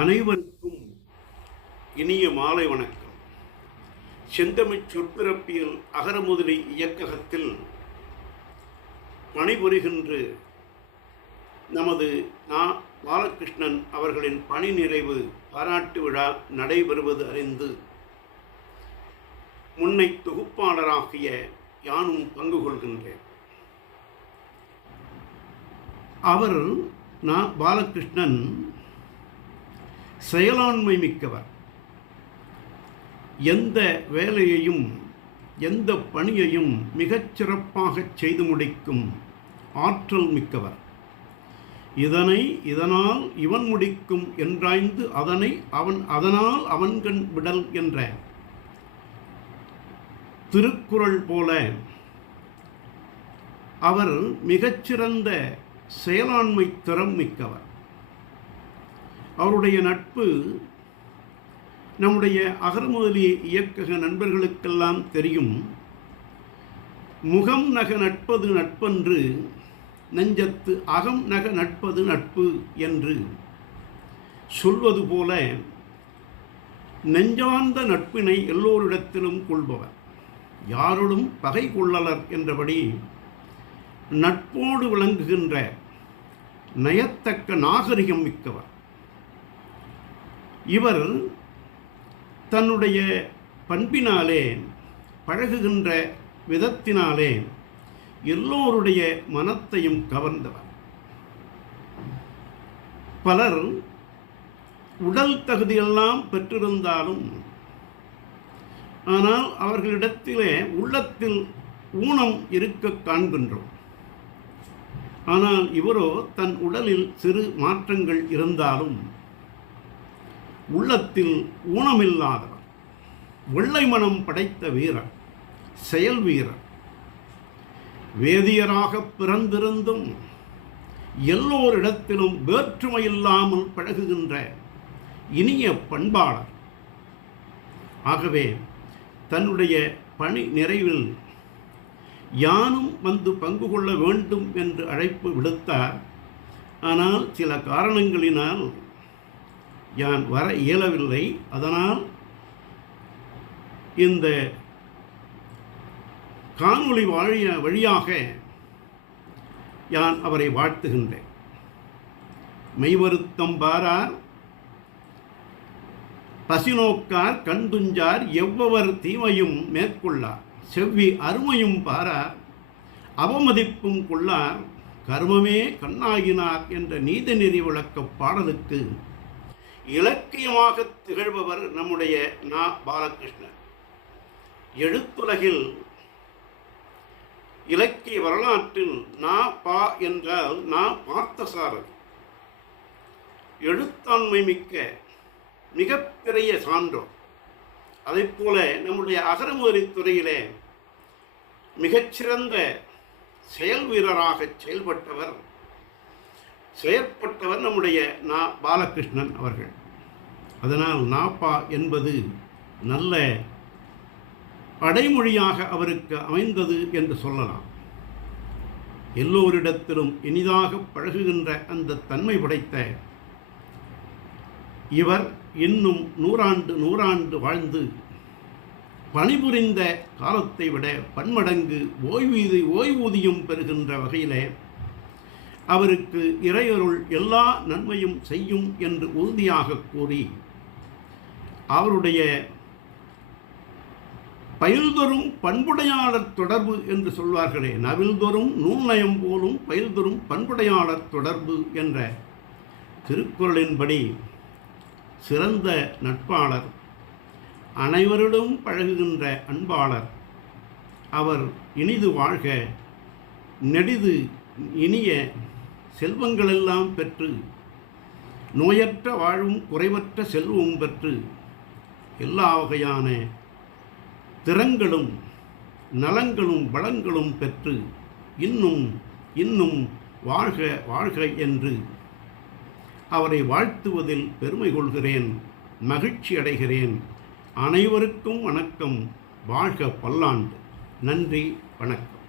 அனைவருக்கும் இனிய மாலை வணக்கம். செந்தமிழ் சொற்பிறப்பியல் அகரமுதலி இயக்ககத்தில் பணிபுரிகின்ற நமது நா. பாலகிருஷ்ணன் அவர்களின் பணி நிறைவு பாராட்டு விழா நடைபெறுவது அறிந்து முன்னை தொகுப்பாளராகிய யானும் பங்கு கொள்கின்றேன். அவர் நா. பாலகிருஷ்ணன் செயலாண்மை மிக்கவர். எந்த வேலையையும் எந்த பணியையும் மிகச்சிறப்பாக செய்து முடிக்கும் ஆற்றல் மிக்கவர். இதனை இதனால் இவன் முடிக்கும் என்றாய்ந்து அதனை அவன் அதனால் அவன்கண் விடல் என்ற திருக்குறள் போல அவர் மிகச்சிறந்த செயலாண்மை திறம் மிக்கவர். அவருடைய நட்பு நம்முடைய அகர்முதலி இயக்கக நண்பர்களுக்கெல்லாம் தெரியும். முகம் நக நட்பது நட்பன்று நெஞ்சத்து அகம் நக நட்பது நட்பு என்று சொல்வது போல நெஞ்சார்ந்த நட்பினை எல்லோரிடத்திலும் கொள்பவர். யாரோடும் பகை கொள்ளலர் என்றபடி நட்போடு விளங்குகின்ற நயத்தக்க நாகரிகம் மிக்கவர். இவர் தன்னுடைய பண்பினாலே பழகுகின்ற விதத்தினாலே எல்லோருடைய மனத்தையும் கவர்ந்தவர். பலர் உடல் தகுதியெல்லாம் பெற்றிருந்தாலும் ஆனால் அவர்களிடத்திலே உள்ளத்தில் ஊனம் இருக்க காண்கின்றோம். ஆனால் இவரோ தன் உடலில் சிறு மாற்றங்கள் இருந்தாலும் உள்ளத்தில் ஊனமில்லாதவர் வெள்ளை மனம் படைத்த வீரர் செயல் வீரர் வேதியராக பிறந்திருந்தும் எல்லோரிடத்திலும் வேற்றுமையில்லாமல் பழகுகின்ற இனிய பண்பாளர். ஆகவே தன்னுடைய பணி நிறைவில் யானும் வந்து பங்கு கொள்ள வேண்டும் என்று அழைப்பு விடுத்தார். ஆனால் சில காரணங்களினால் யான் வர இயலவில்லை. அதனால் இந்த காணொளி வழிய வழியாக யான் அவரை வாழ்த்துகின்றேன். மெய்வருத்தம் பாரார் பசிநோக்கார் கண்துஞ்சார் எவ்வவர் தீமையும் மேற்கொள்ளார். செவ்வி அருமையும் பாரார் அவமதிப்பும் கொள்ளார். கர்மமே கண்ணாகினார் என்ற நீதிநெறி விளக்க பாடலுக்கு இலக்கியமாக திகழ்பவர் நம்முடைய நா. பாலகிருஷ்ணன் எழுத்துலகில் இலக்கிய வரலாற்றில் நா. பா. என்றால் நா. பார்த்தசாரதி. எழுத்தாண்மை மிக்க மிகப்பெரிய சான்றோர். அதைப் போல நம்முடைய அகரமுதலி துறையிலே மிகச்சிறந்த செயல் வீரராக செயல்பட்டவர் செயற்பட்டவர் நம்முடைய நா பாலகிருஷ்ணன் அவர்கள். அதனால் நாப்பா என்பது நல்ல படைமொழியாக அவருக்கு அமைந்தது என்று சொல்லலாம். எல்லோரிடத்திலும் இனிதாக பழகுகின்ற அந்த தன்மை படைத்த இவர் இன்னும் நூறாண்டு நூறாண்டு வாழ்ந்து பணிபுரிந்த காலத்தை விட பன்மடங்கு ஓய்வூதி ஓய்வூதியம் பெறுகின்ற வகையிலே அவருக்கு இறையொருள் எல்லா நன்மையும் செய்யும் என்று உறுதியாக கூறி அவருடைய பயில்தொரும் பண்புடையாளர் தொடர்பு என்று சொல்வார்களே நவில்தொரும் நூல்நயம் போலும் பயில்தொரும் பண்புடையாளர் தொடர்பு என்ற திருக்குறளின்படி சிறந்த நட்பாளர் அனைவரிடம் பழகுகின்ற அன்பாளர் அவர் இனிது வாழ்க நெடிது இனிய செல்வங்களெல்லாம் பெற்று நோயற்ற வாழும் குறைவற்ற செல்வமும் பெற்று எல்லா வகையான திறங்களும் நலங்களும் வளங்களும் பெற்று இன்னும் இன்னும் வாழ்க வாழ்க என்று அவரை வாழ்த்துவதில் பெருமை கொள்கிறேன் மகிழ்ச்சி அடைகிறேன். அனைவருக்கும் வணக்கம். வாழ்க பல்லாண்டு. நன்றி வணக்கம்.